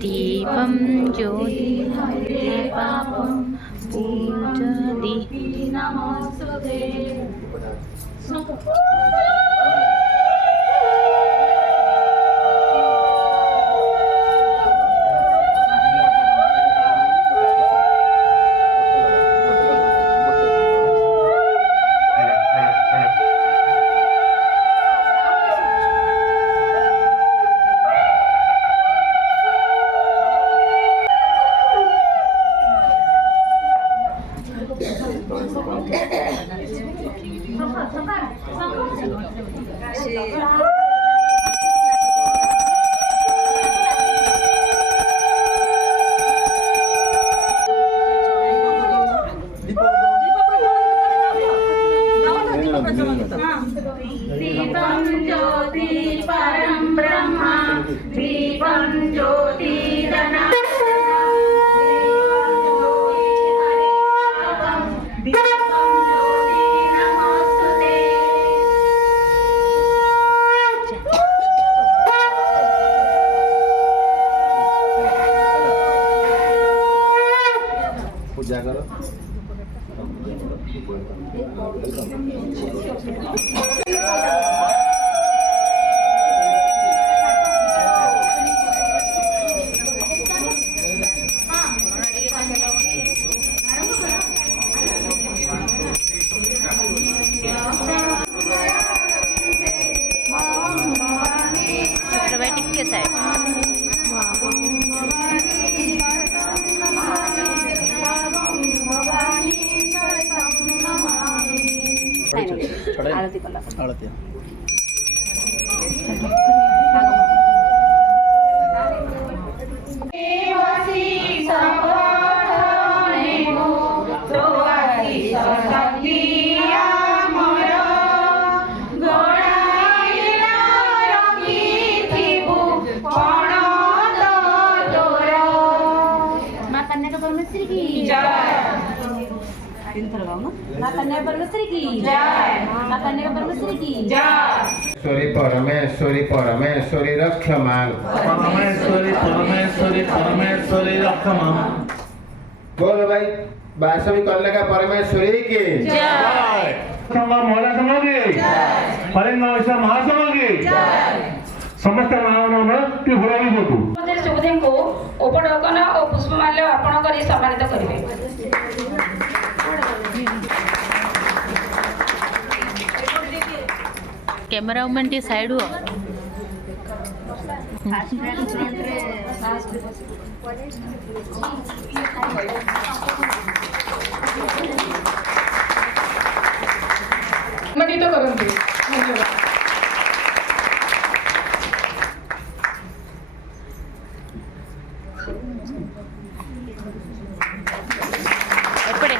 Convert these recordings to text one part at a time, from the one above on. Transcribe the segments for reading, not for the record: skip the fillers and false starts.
दीपं ज्योति पापं पूजति नमोस्तुते। दीपं ज्योति परं ब्रह्म दीपं ज्योति पूजा करो। आरती परमेश्वरी परमेश्वरी रक्षमां परमेश्वरी परमेश्वरी परमेश्वरी रक्षमां। बोलो भाई वासवी कन्या परमेश्वरी की जय। महिला समाज की हरिनाम महासमाज की समस्त मानव की बुराई होतु शुभदेव को उपडोकन और पुष्पमाल्य अर्पण कर सम्मानित करेंगे। कैमरा वुमेन टी साइड हुआ सम्मानित करंतु। धन्यवाद। एपड़े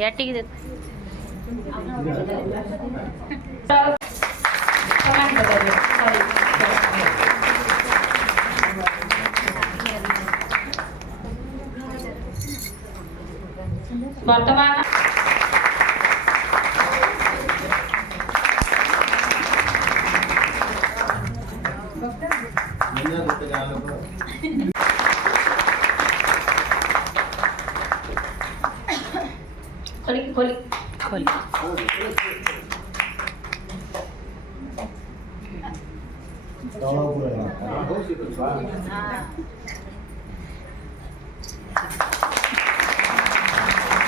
याटिकी दे सम्मानित करेंगे। वर्तमान खोली खोली खोल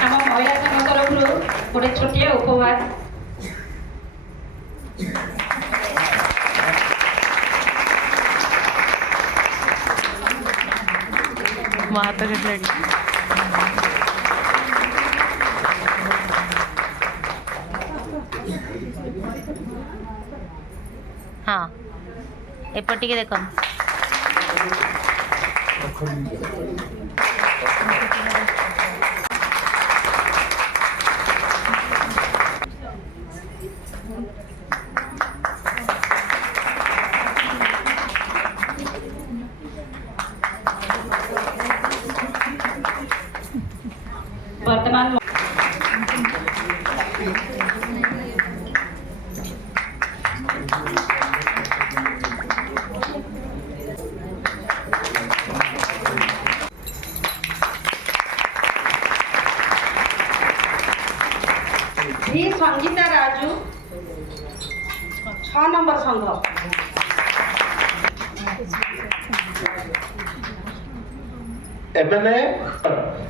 आम महिला संघ तरफ गोटे छोटिया उपहार मो हाथ के हाँ एपट टिके देख वर्तमान श्री संगीता राजू 6 नंबर संघ एमने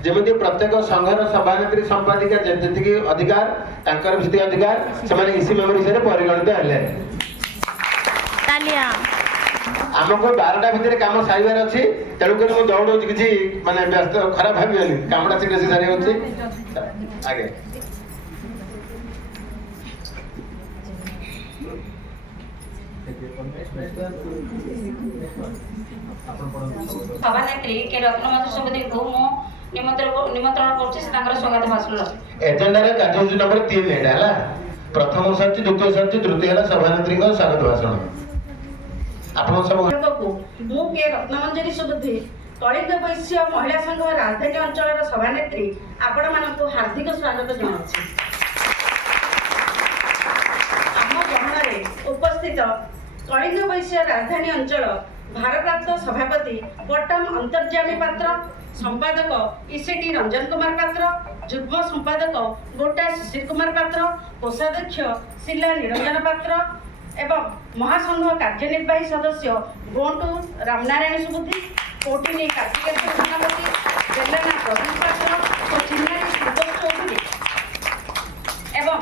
जमिति प्रत्येक संघर सभानेत्री संपादिका जति अधिकार तांकर भित्ति अधिकार से इसी मेमोरी से परिगणित हेले तालिया आमको 12टा भितर काम साइबार अच्छी तेणुक मुझे दौड़ किसी माने व्यस्त खराब भावियोनी कामटा शीघ्र शीघ्र होची आगे सभानेत्री के रत्न मधुसूदन को मो निमंत्रण करछि से तांकर स्वागत भाषण एजेंडा रे कार्यसूची नंबर 3 एटा हला प्रथम सच्ची द्वितीय सच्ची तृतीय हला सभानेत्री को स्वागत भाषण आपण सब को मु के रत्नमंजरी सुबुद्धि कलिंग वैश्य महिला संघ राजधानी अंचल सभानेत्री आपण मानक हार्दिक स्वागत जनाछि। आम ग्रहण में उपस्थित कलिंग वैश्य राजधानी अंचल भारप्राप्त सभापति बटम अंतर्जामी पात्र संपादक ईसीटी रंजन कुमार पात्र युग्म संपादक गोटा शिशिर कुमार पात्र कोषाध्यक्ष शिला निरंजन पात्र एवं महासंघ कार्यनिर्वाही सदस्य गोंटू रामनारायण सुबुद्धि कोटिनी कार्तिकेश्वर सेनापति बेलना प्रदीप पात्र और चिन्हारी सुदोष चौधरी एवं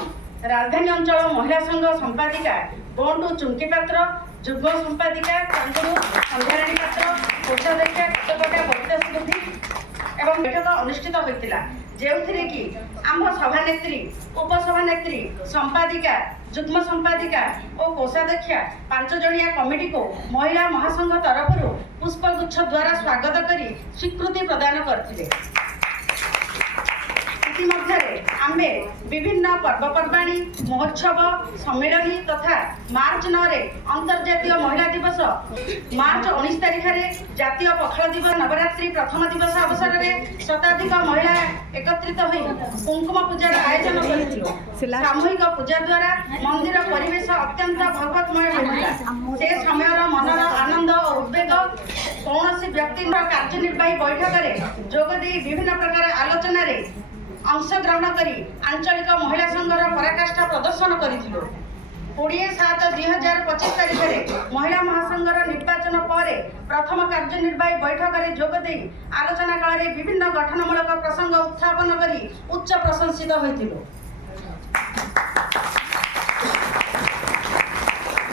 राजधानी अंचल महिला संघ संपादिका गोंटू चुंकी पात्र युग्म संपादिका चांदुरु संध्याराणी पात्र कोषाध्यक्ष कटकटा बबिता सुबुद्धि एवं बैठक अनुष्ठित होइतिला जेउथिरे कि आम सभानेत्री उपसभानेत्री संपादिका युग्म संपादिका और कोषाध्यक्षा 5 जणिया कमिटी को महिला महासंघ तरफ पुष्पगुच्छ द्वारा स्वागत करी स्वीकृति प्रदान करथिले। इतिमध्ये आम्बे विभिन्न पर्वपर्वाणी महोत्सव सम्मेलनी तथा मार्च 9 रे अंतर्जातीय महिला दिवस मार्च 19 तारिख रे जातीय पखाल दिवस नवरात्रि प्रथम दिवस अवसर में शताधिक महिला एकत्रित होई कुंकुम पूजार आयोजन करथिलु। सामूहिक पूजा द्वारा मंदिर परिवेश अत्यंत भगवतमय होइला। से समयर मनर आनंद और उद्वेग कौन व्यक्ति कार्यनिर्वाही बैठक में जोग दे विभिन्न प्रकार आलोचना रे अंशग्रहण करी आंचलिक महिला संघर पराकाष्ठा प्रदर्शन करिथिलु। 20/7/2025 तारिख रे महिला महासंघर निर्वाचन पर प्रथम कार्यनिर्वाही बैठक में जोग दे आलोचना काल में विभिन्न गठनमूलक प्रसंग उत्थापन करी उच्च प्रशंसित होइथिलु।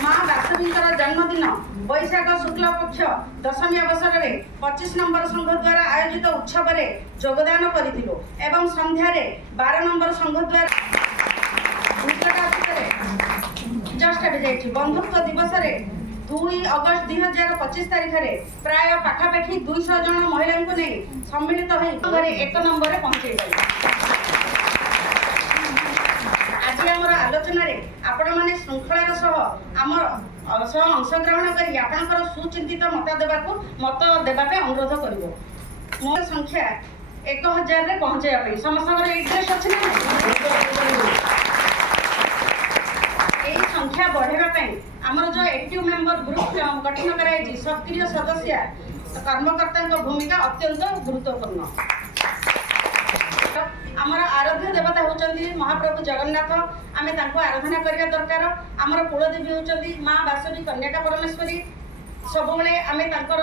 माँ वासवींकर जन्मदिन वैशाख शुक्ल पक्ष दशमी अवसर में 25 नंबर संघ द्वारा आयोजित उत्सव में योगदान करिथिलु एवं संध्यारे 12 नंबर संघ द्वारा जस्ट अभी बंधुत्व दिवस रे 2 अगस्त 2025 तारीख रे प्राय पाखापाखि 200 जन महिला को नहीं सम्मिलित हो एक नंबर पहुंचे आज आम आलोचन आपण मैंने श्रृंखलार सह आमर अंशग्रहण कर आपंकर सुचिंतित मत देवाई अनुरोध कर मो संख्या 1000 रे पहुंचाई समस्त एड्रेस अच्छे यही संख्या बढ़ावा आमर जो एक्टिव मेंबर ग्रुप गठन कराई सक्रिय सदस्य कर्मकर्ता भूमिका अत्यंत गुरुत्वपूर्ण। आमर आराध्य देवता होचंदी महाप्रभु जगन्नाथ आमे तांको आराधना करिया दरकार। आमर कुलदेवी होचंदी माँ वासवी कन्याका परमेश्वरी सबुबले आमे तांकर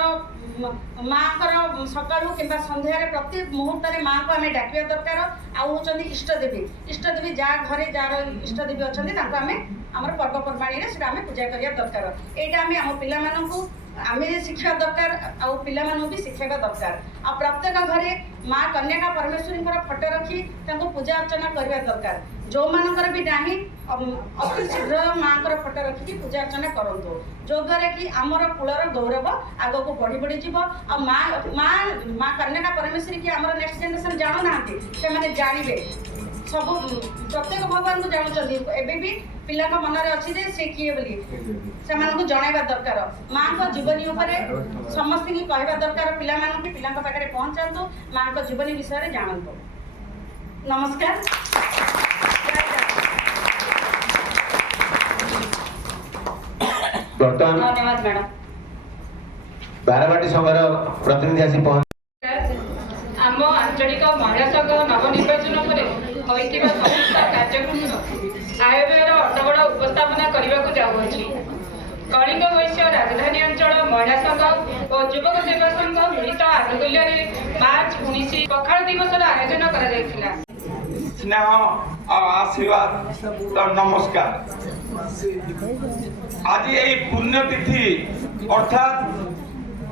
माँ कर सकाळू किंबा संध्यारे प्रति मुहूर्त माँ को आमे डाकिया दरकार। आ होचंदी इष्टदेवी जा घरे जार इष्टदेवी अछंदी तांको आमे आमर पर्वपर्वाणी रे सेटा आमे पूजा करिया दरकार। एटा आमे आम पिला माननकु आमे शिक्षा दरकार आ पिला मानन भी शिक्षा दरकार। आ प्रत्येक घरे माँ कन्याका परमेश्वरी फोटो रखी तांको पूजा अर्चना करवा दरकार। जो मानकर भी नाही अति शीघ्र माँ फोटो रखिकी पूजा अर्चना करंतु जो द्वारा कि आमर कुलर गौरव आग को बढ़ी बढ़ी जीव। आ माँ माँ माँ कन्याका परमेश्वरी की आमर नेक्स्ट जनरेशन जानु नांती से माने जानिबे सब प्रत्येक भगवान को जानुचंदी एबे भी पिला मन में अच्छी से किए बोली से जनवा दरकार। माँ को जीवनी उपरे समस्त की कहवा दरकार पिला पाखे पहुँचातु माँ को जीवनी विषय में जानतु। नमस्कार। धन्यवाद मैडम। बारवाटी संघर प्रतिनिधि आसी पहुंच आम आंचलिक महिला संघ नवनिर्वाचन पर होइतिबा समस्त कार्यक्रम आयोजन अटगड़ उपस्थापना करने को जाऊँगी। कलिंग वैश्य राजधानी अंचल महिला संघ और युवक सेवा संघ मिलित आनुकूल्य मार्च 19 पखाड़ दिवस आयोजन करा स्नेह और आशीर्वाद तो नमस्कार। आज यही पुण्यतिथि अर्थात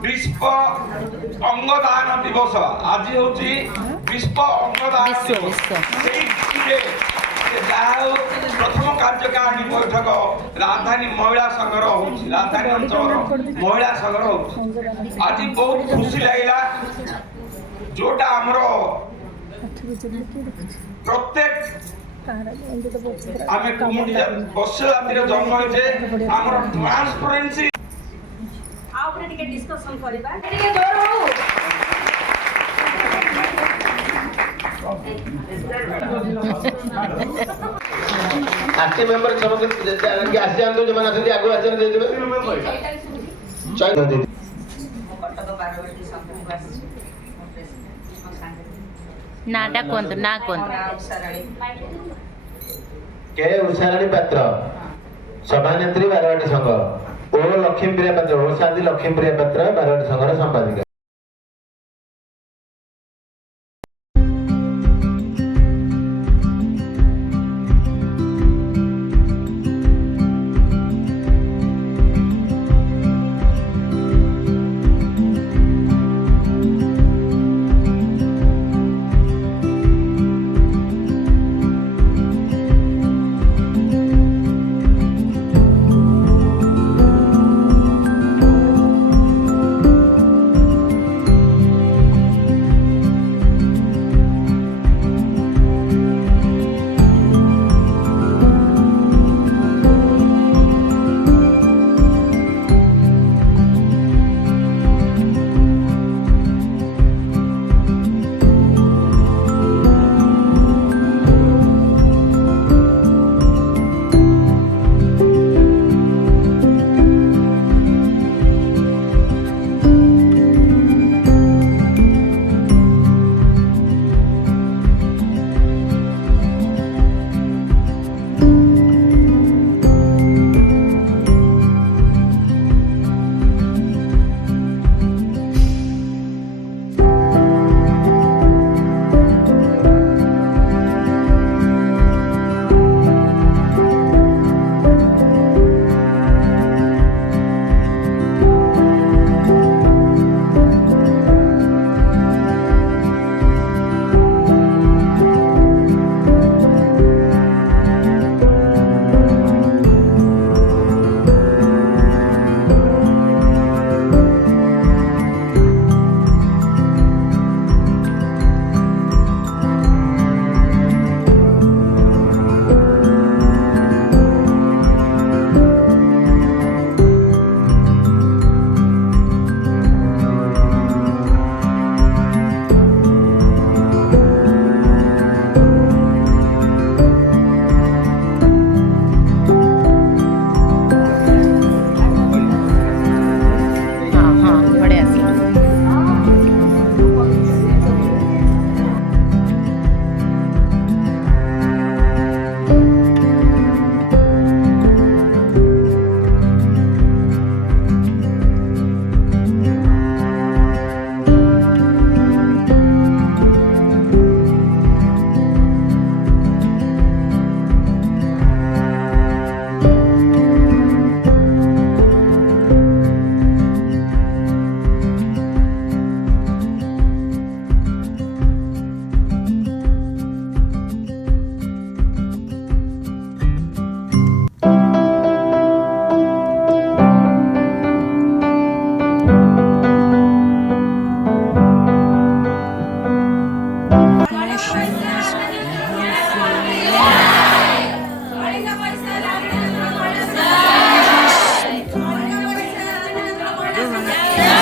विश्व अंगदान दिवस आज हूँ विश्व अंगदान दिवस। प्रथम कार्यकारिणी बैठक राजधानी महिला संघर राजधानी अंचल महिला संघर आज बहुत खुशी लगे जोटा आमर प्रत्येक आमे कम्युनिटी बस जातिर जन्म होइछे आमर ट्रांसपेरेंसी आ ऊपर टिके डिस्कशन करबा टिके जोर हो। एक्टिव मेंबर सब के आसी आंदो जमान आछथि आगु आचरण दे देबे चय दे दे कटक बारवाटी संघ नाटा कोंत ना कोंत के उषाराणी पात्र सभानेत्री बारवाटी संघ ओ लक्ष्मीप्रिया पात्र ओ शादी लक्ष्मीप्रिया पात्र बारवाटी संघर संपादिका। ସାଧୁ